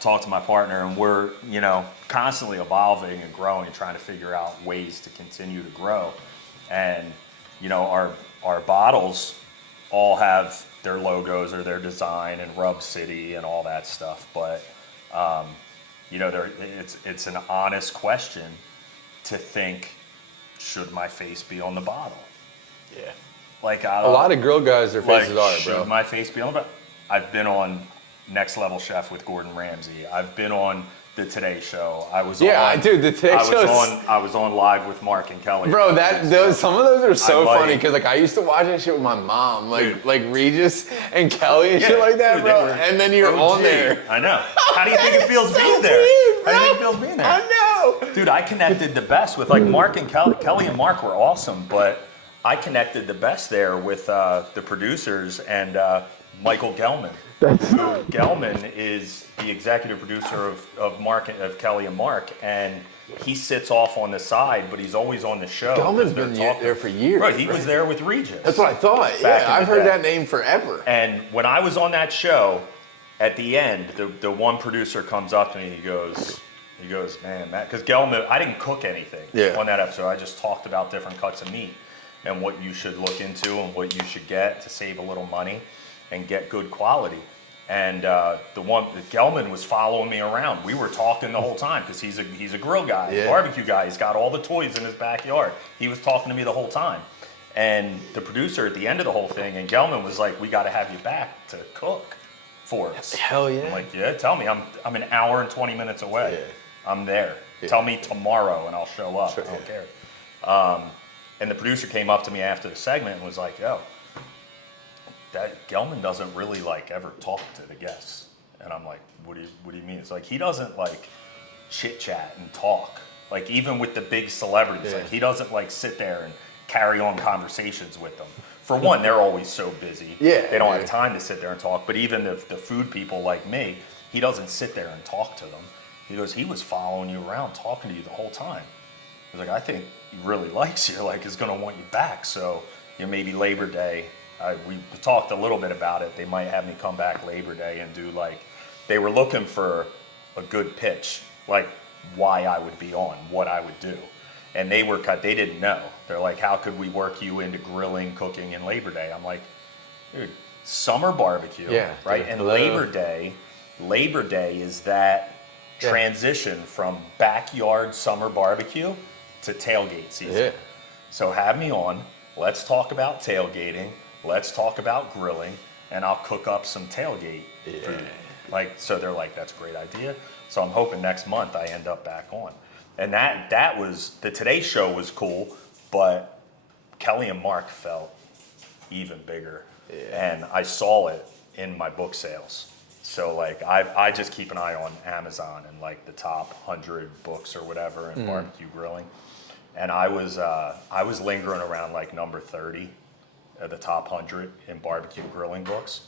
talk to my partner, and we're, constantly evolving and growing and trying to figure out ways to continue to grow. And, our bottles all have their logos or their design and Rub City and all that stuff. But, it's an honest question to think, should my face be on the bottle? Yeah. Like a lot of grill guys, their faces are, should bro. Should my face be on the bottle? I've been on Next Level Chef with Gordon Ramsay. I've been on the Today Show. I was the Today Show. I was on live with Mark and Kelly. Bro, some of those are so funny because I used to watch that shit with my mom, like Regis and Kelly and shit like that, dude, bro. And then you're on there. I know. How do you think it feels being there? Weird, bro. How do you think it feels being there? I know. Dude, I connected the best with Mark and Kelly. Kelly and Mark were awesome, but I connected the best there with the producers and Michael Gelman. Gelman is the executive producer of Kelly and Mark, and he sits off on the side, but he's always on the show. Gelman's been there for years. Right, he was there with Regis. That's what I thought. Yeah, I've heard that name forever. And when I was on that show, at the end, the one producer comes up to me, he goes, man, Matt, because Gelman, I didn't cook anything on that episode. I just talked about different cuts of meat and what you should look into and what you should get to save a little money and get good quality. And Gelman was following me around. We were talking the whole time because he's a grill guy, barbecue guy. He's got all the toys in his backyard. He was talking to me the whole time. And the producer at the end of the whole thing, and Gelman was like, "We got to have you back to cook for us." Hell yeah! I'm like, "Yeah, tell me. I'm an hour and 20 minutes away. Yeah. I'm there. Yeah. Tell me tomorrow, and I'll show up. I don't care." And the producer came up to me after the segment and was like, "Yo, that Gelman doesn't really ever talk to the guests." And I'm like, what do you mean? It's like he doesn't chit chat and talk. Even with the big celebrities, he doesn't sit there and carry on conversations with them. For one, they're always so busy. Yeah. They don't have time to sit there and talk. But even the food people like me, he doesn't sit there and talk to them. He goes, he was following you around, talking to you the whole time. He was like, I think he really likes you, is gonna want you back. So maybe Labor Day. We talked a little bit about it. They might have me come back Labor Day and do they were looking for a good pitch, why I would be on, what I would do. And they didn't know. They're like, how could we work you into grilling, cooking, and Labor Day? I'm like, dude, summer barbecue, right? And Labor Day is that transition from backyard summer barbecue to tailgate season. Yeah. So have me on. Let's talk about tailgating. Let's talk about grilling, and I'll cook up some tailgate food. So they're like, that's a great idea. So I'm hoping next month I end up back on. And that was, the Today Show was cool, but Kelly and Mark felt even bigger. Yeah. And I saw it in my book sales. So I just keep an eye on Amazon and the top 100 books or whatever in barbecue grilling. And I was lingering around number 30. The top 100 in barbecue grilling books,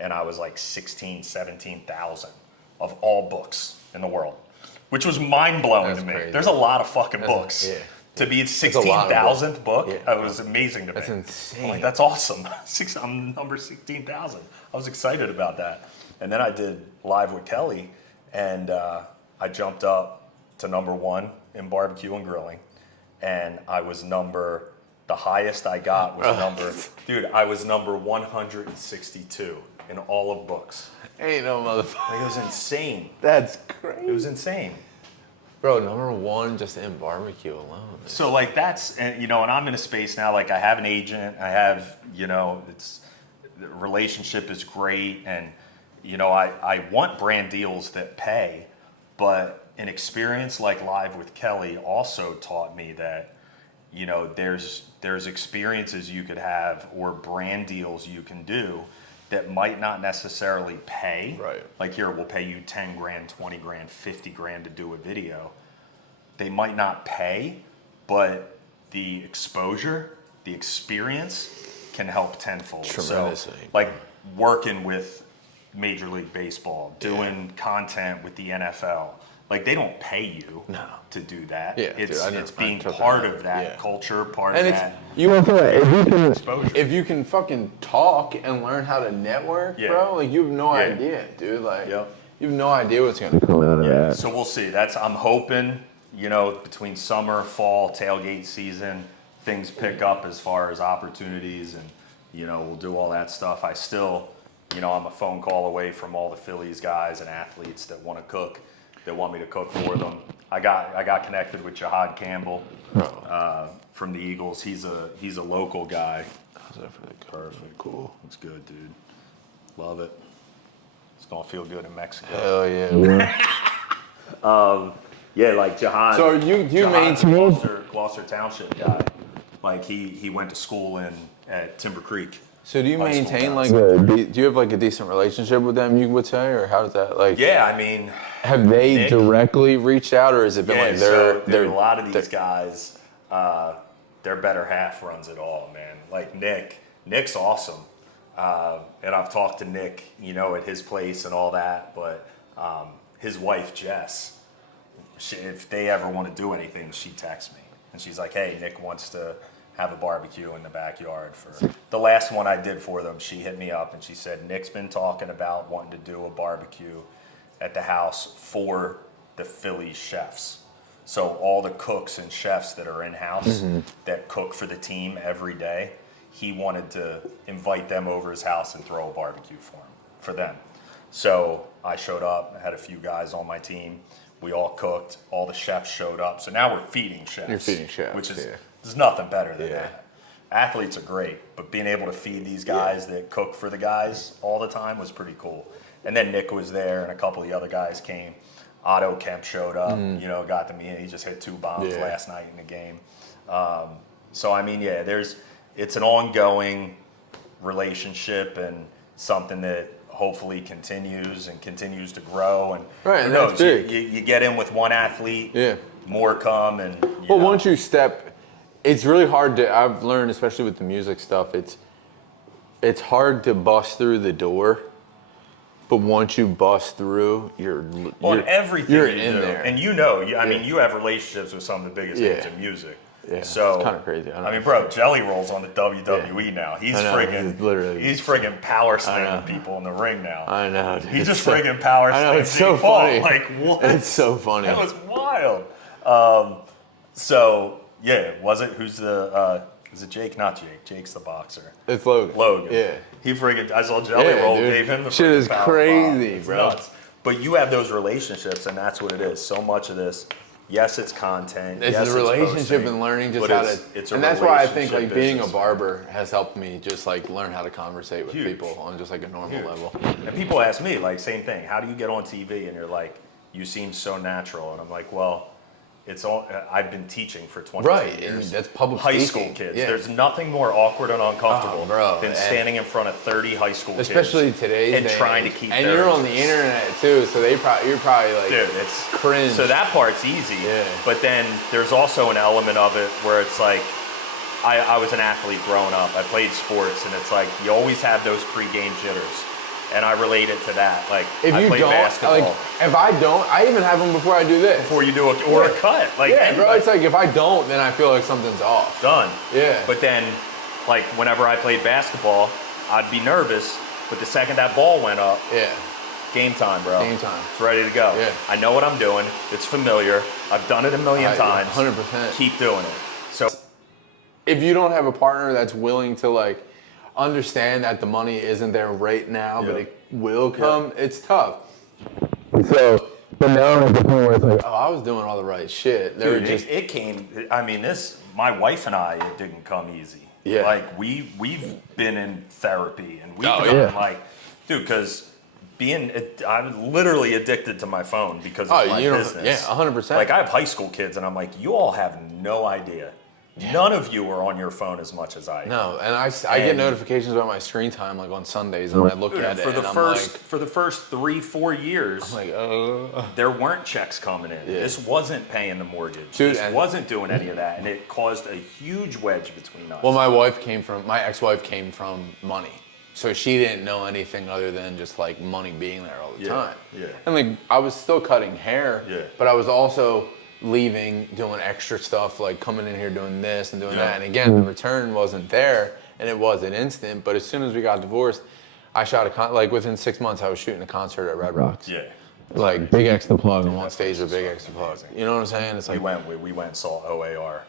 and I was 17,000 of all books in the world, which was mind-blowing to me. Crazy. There's a lot of fucking books. Yeah. To be 16,000th book, it was amazing to me. That's insane. That's awesome. I'm number 16,000. I was excited about that. And then I did Live with Kelly, and I jumped up to number 1 in barbecue and grilling, and I was the highest I got was I was number 162 in all of books. Ain't no motherfucker. It was insane. That's crazy. It was insane. Bro, number 1 just in barbecue alone. Man. So that's, and I'm in a space now, I have an agent, I have, the relationship is great, and, I want brand deals that pay, but an experience like Live with Kelly also taught me that, there's experiences you could have or brand deals you can do that might not necessarily pay. Right. Here, we'll pay you 10 grand, 20 grand, 50 grand to do a video. They might not pay, but the exposure, the experience can help tenfold. Tremendously. So, working with Major League Baseball, doing content with the NFL, they don't pay you to do that. Yeah, it's being part of that culture, part of that. You want to exposure. If you can fucking talk and learn how to network, bro, you have no idea, dude. You have no idea what's going to come out of that. So we'll see. I'm hoping, between summer, fall, tailgate season, things pick up as far as opportunities, and we'll do all that stuff. I still, I'm a phone call away from all the Phillies guys and athletes that want to cook, that want me to cook for them. I got connected with Jihad Campbell from the Eagles. He's a local guy. Perfect. Cool. It's good, dude. Love it. It's gonna feel good in Mexico. Hell yeah. Yeah, like Jihad. So you maintain Gloucester Township guy. Like he went to school at Timber Creek. So do you maintain do you have like a decent relationship with them, you would say, or how does that like? Yeah, I mean, have they directly reached out, or has it been they're a lot of these guys, their better half runs it all, man. Like Nick's awesome. And I've talked to Nick, at his place and all that, but his wife, Jess, if they ever want to do anything, she texts me. And she's like, hey, Nick wants to have a barbecue in the backyard. For the last one I did for them, she hit me up and she said, Nick's been talking about wanting to do a barbecue at the house for the Phillies chefs. So all the cooks and chefs that are in-house that cook for the team every day, he wanted to invite them over his house and throw a barbecue for them. So I showed up, I had a few guys on my team. We all cooked, all the chefs showed up. So now we're feeding chefs. You're feeding chefs, which is there's nothing better than that. Athletes are great, but being able to feed these guys that cook for the guys all the time was pretty cool. And then Nick was there and a couple of the other guys came. Otto Kemp showed up, got to me. He just hit 2 bombs last night in the game. So I mean, it's an ongoing relationship and something that hopefully continues to grow. And who knows? You get in with one athlete, more come. And once you step, it's really hard to. I've learned, especially with the music stuff, it's hard to bust through the door. But once you bust through, you're everything you're you in do. there. And I mean, you have relationships with some of the biggest names in music. Yeah, so it's kind of crazy. I mean, bro, Jelly Roll's on the WWE now. He's friggin' power slamming people in the ring now. I know. Dude. He just friggin' power slams. I know, it's so funny. Like what? It's so funny. That was wild. So yeah, was it? Who's the? Is it Jake? Not Jake. Jake's the boxer. It's Logan. Yeah. He friggin'. I saw Jelly Roll gave him the shit is power crazy, bomb. bro. Nuts. But you have those relationships, and that's what it is. So much of this. Yes, it's content. It's yes, a relationship posting, and learning just how to. And that's why I think like being a barber has helped me just like learn how to conversate with people on just like a normal level. And people ask me like same thing. How do you get on TV? And you're like, you seem so natural. And I'm like, well, it's all. I've been teaching for 22 years. And that's public high speaking. School kids. Yeah. There's nothing more awkward and uncomfortable than standing in front of 30 high school especially kids. Today's and day. Trying to keep. And you're on the internet too, so you're probably like, dude, it's cringe. So that part's easy. Yeah. But then there's also an element of it where it's like, I was an athlete growing up. I played sports, and it's like you always have those pregame jitters. And I relate it to that. Like, if I you played don't, basketball. like, if I don't, I even have them before I do this. Before you do a cut. Like, bro, it's like if I don't, then I feel like something's off. Done. Yeah. But then, like, whenever I played basketball, I'd be nervous. But the second that ball went up, game time, bro. Game time. It's ready to go. Yeah. I know what I'm doing. It's familiar. I've done it a million times. 100%. Keep doing it. So, if you don't have a partner that's willing to, like, understand that the money isn't there right now, but it will come, it's tough. So, but now I'm at the point where it's like, oh, I was doing all the right shit. It came, I mean, my wife and I, it didn't come easy. Yeah. Like, we've been in therapy, and we've done, like, dude, because I'm literally addicted to my phone because of my business. Yeah, 100%. Like, I have high school kids, and I'm like, you all have no idea. None of you are on your phone as much as I do. No, and I get notifications about my screen time like on Sundays, and I look at it for the first 3-4 years. I'm like, there weren't checks coming in. Yeah. This wasn't paying the mortgage. Dude, this wasn't doing any of that, and it caused a huge wedge between us. Well, my ex-wife came from money, so she didn't know anything other than just like money being there all the time. Yeah. And like I was still cutting hair, but I was also leaving, doing extra stuff, like coming in here doing this and doing that. And again, the return wasn't there, and it wasn't instant. But as soon as we got divorced, I shot like within 6 months, I was shooting a concert at Red Rocks. Yeah. Like Big X the Plug, I'm on stage with Big X the Plug. You know what I'm saying? It's like, We went and saw OAR.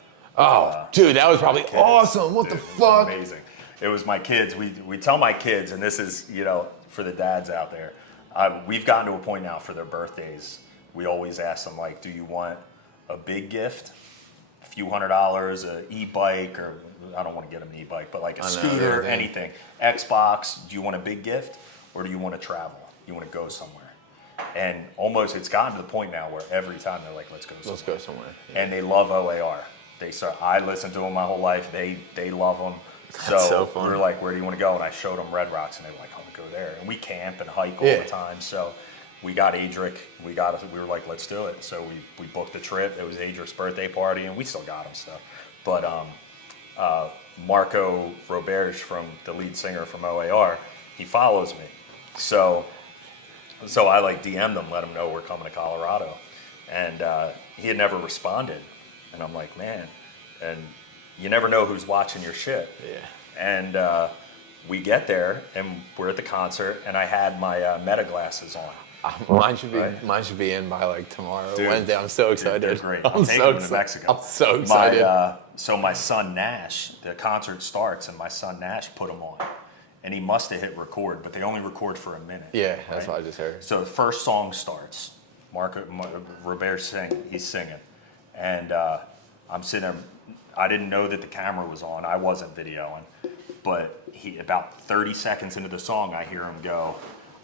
dude, that was probably awesome. What the It was fuck? amazing. It was my kids. We tell my kids, and this is, for the dads out there, we've gotten to a point now for their birthdays. We always ask them, like, do you want a big gift? A few $100s, an e-bike, or I don't want to get them an e-bike, but like a scooter, anything. Xbox, do you want a big gift? Or do you want to travel? You want to go somewhere? And almost it's gotten to the point now where every time they're like, let's go somewhere. Let's go somewhere. And they love OAR. I listened to them my whole life. They love them. So fun. We were like, where do you want to go? And I showed them Red Rocks, and they were like, oh, go there. And we camp and hike all the time. So we got Adric. We were like, let's do it. So we booked the trip. It was Adric's birthday party, and we still got him stuff. But Marco Roberge, from the lead singer from OAR, he follows me. So I like DM'd him, let him know we're coming to Colorado. And he had never responded. And I'm like, man, and you never know who's watching your shit. Yeah. And we get there, and we're at the concert, and I had my Meta glasses on. Mine should be in by like tomorrow, Dude, Wednesday. I'm so excited. They're great. I'm taking so them to Mexico. I'm so excited. So my son Nash, the concert starts, and my son Nash put them on. And he must have hit record, but they only record for a minute. Yeah, that's what I just heard. So the first song starts. Robert's he's singing. And I'm sitting there. I didn't know that the camera was on. I wasn't videoing. But about 30 seconds into the song, I hear him go,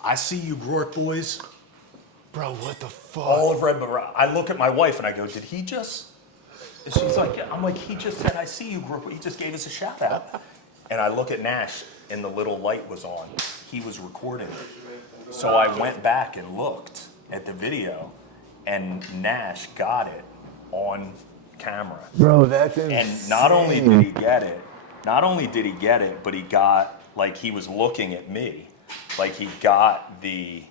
I see you, Groark boys. Bro, what the fuck? All of Red Bull. I look at my wife and I go, did he just? And she's like, yeah. I'm like, he just said, I see you, Groark. He just gave us a shout out. And I look at Nash, and the little light was on. He was recording it. So I went back and looked at the video, and Nash got it on camera. Bro, that's insane. And not only did he get it, but he got, like, he was looking at me. Like, he got the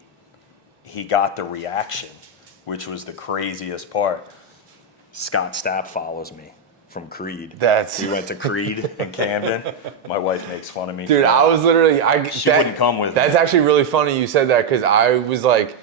reaction, which was the craziest part. Scott Stapp follows me from Creed. He went to Creed in Camden. My wife makes fun of me. Dude, I was literally, She wouldn't come with me. That's actually really funny you said that, because I was like,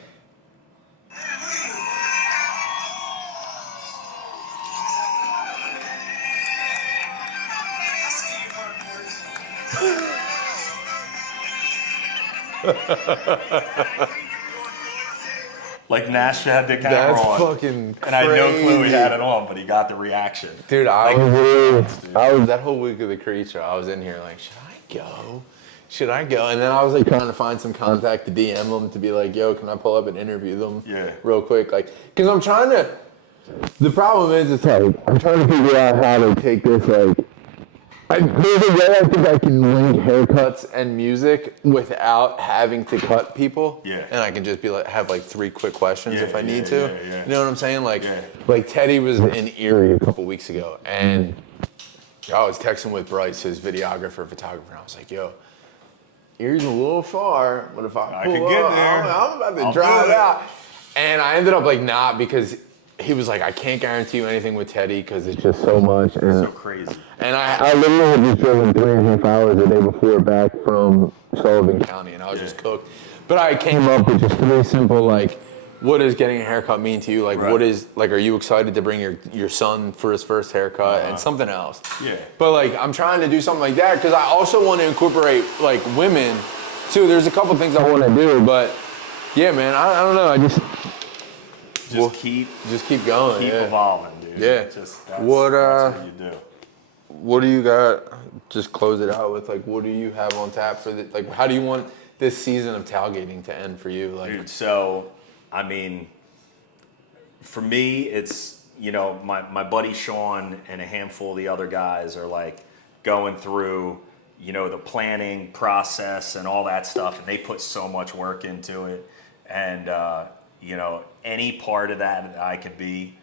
Like Nash had the camera that's on. fucking crazy. And I had no clue he had it on, but he got the reaction. Dude, I was that whole week of the Creed show, I was in here like, should I go? Should I go? And then I was like trying to find some contact to DM them to be like, yo, can I pull up and interview them real quick? Like, because I'm trying to, the problem is, it's like, I'm trying to figure out how to take this, like, there's a way I think I can link haircuts and music without having to cut people. Yeah. And I can just be like, have like 3 quick questions if I need to. Yeah. You know what I'm saying? Like Teddy was in Erie a couple weeks ago, and I was texting with Bryce, his photographer, and I was like, yo, Erie's a little far, but if I pull could get up, there. I'm about to drive out. And I ended up like not, because he was like, I can't guarantee you anything with Teddy because it's just so much. And So crazy. And I literally had just driven 3.5 hours the day before back from Sullivan County, and I was just cooked. But I came up with just 3 simple, like, what does getting a haircut mean to you? Like, what is, like, are you excited to bring your son for his first haircut? And something else. Yeah. But, like, I'm trying to do something like that because I also want to incorporate, like, women, too. There's a couple things I want to do, but, yeah, man, I don't know. I just keep going. Keep evolving, dude. Yeah. That's what you do. What do you got? Just close it out with, like, what do you have on tap for the, like, how do you want this season of tailgating to end for you? Like, Dude, so, I mean, for me, it's, my buddy Sean and a handful of the other guys are like going through, the planning process and all that stuff, and they put so much work into it. And, any part of that I could be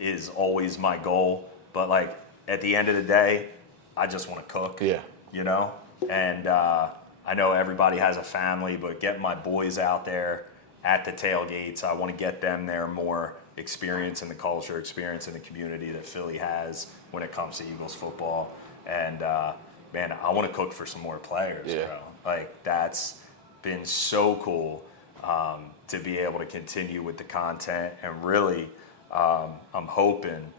is always my goal. But, like, at the end of the day, I just want to cook. Yeah. And I know everybody has a family, but getting my boys out there at the tailgates, I want to get them there more experience in the culture, experience in the community that Philly has when it comes to Eagles football. And, man, I want to cook for some more players, bro. Like, that's been so cool. to be able to continue with the content, and really, I'm hoping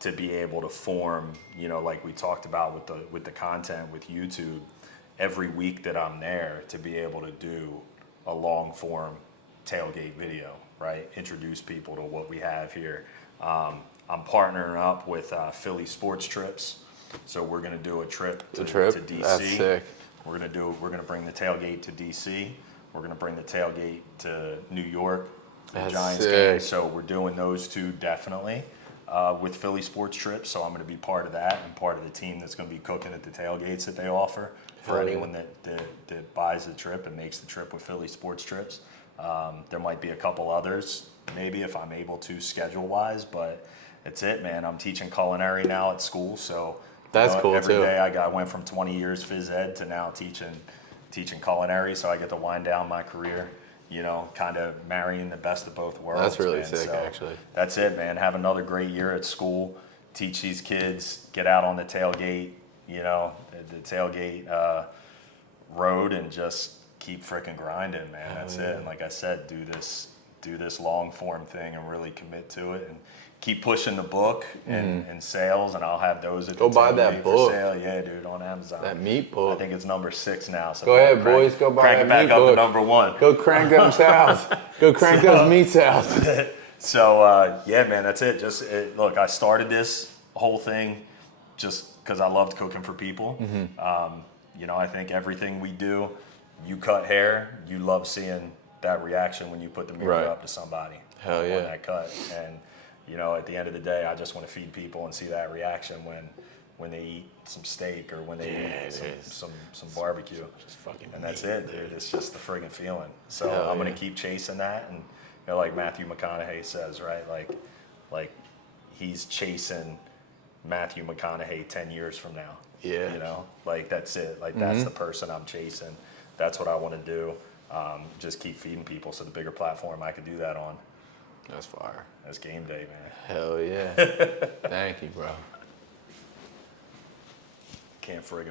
to be able to form, like we talked about with the content with YouTube, every week that I'm there, to be able to do a long form tailgate video, right? Introduce people to what we have here. I'm partnering up with Philly Sports Trips, so we're gonna do a trip to DC. That's sick. We're gonna bring the tailgate to DC. We're gonna bring the tailgate to New York, the That's Giants sick. game. So we're doing those two definitely with Philly Sports Trips. So I'm gonna be part of that and part of the team that's gonna be cooking at the tailgates that they offer for Hell yeah. anyone that buys the trip and makes the trip with Philly Sports Trips. There might be a couple others, maybe if I'm able to schedule wise, but that's it, man. I'm teaching culinary now at school, so That's cool, every too. day I went from 20 years phys ed to now teaching culinary, so I get to wind down my career, kind of marrying the best of both worlds. That's really man. sick, So actually. That's it, man. Have another great year at school. Teach these kids, get out on the tailgate, the tailgate road, and just keep freaking grinding, man. That's it. And like I said, do this long form thing and really commit to it, and keep pushing the book and sales, and I'll have those at Go the buy tailgate that for book. sale. Yeah, dude, on Amazon. That meat I book. think it's number 6 now. So Go ahead, boys. Go buy crank that it back meat up book. to number 1. Go crank them sales. Go crank those meat sales. So yeah, man, that's it. Look, I started this whole thing just because I loved cooking for people. I think everything we do, you cut hair, you love seeing that reaction when you put the mirror Right. up to somebody Hell on yeah. that cut. And at the end of the day, I just want to feed people and see that reaction when they eat some steak or when they eat some barbecue. Just fucking And that's meat, it, dude. It's just the friggin' feeling. So Hell I'm gonna yeah. keep chasing that, and like Matthew McConaughey says, right? Like he's chasing Matthew McConaughey 10 years from now. Yeah. Like that's it. Like that's the person I'm chasing. That's what I want to do. Just keep feeding people. So the bigger platform I could do that on. That's fire. That's game day, man. Hell yeah. Thank you, bro. Can't friggin'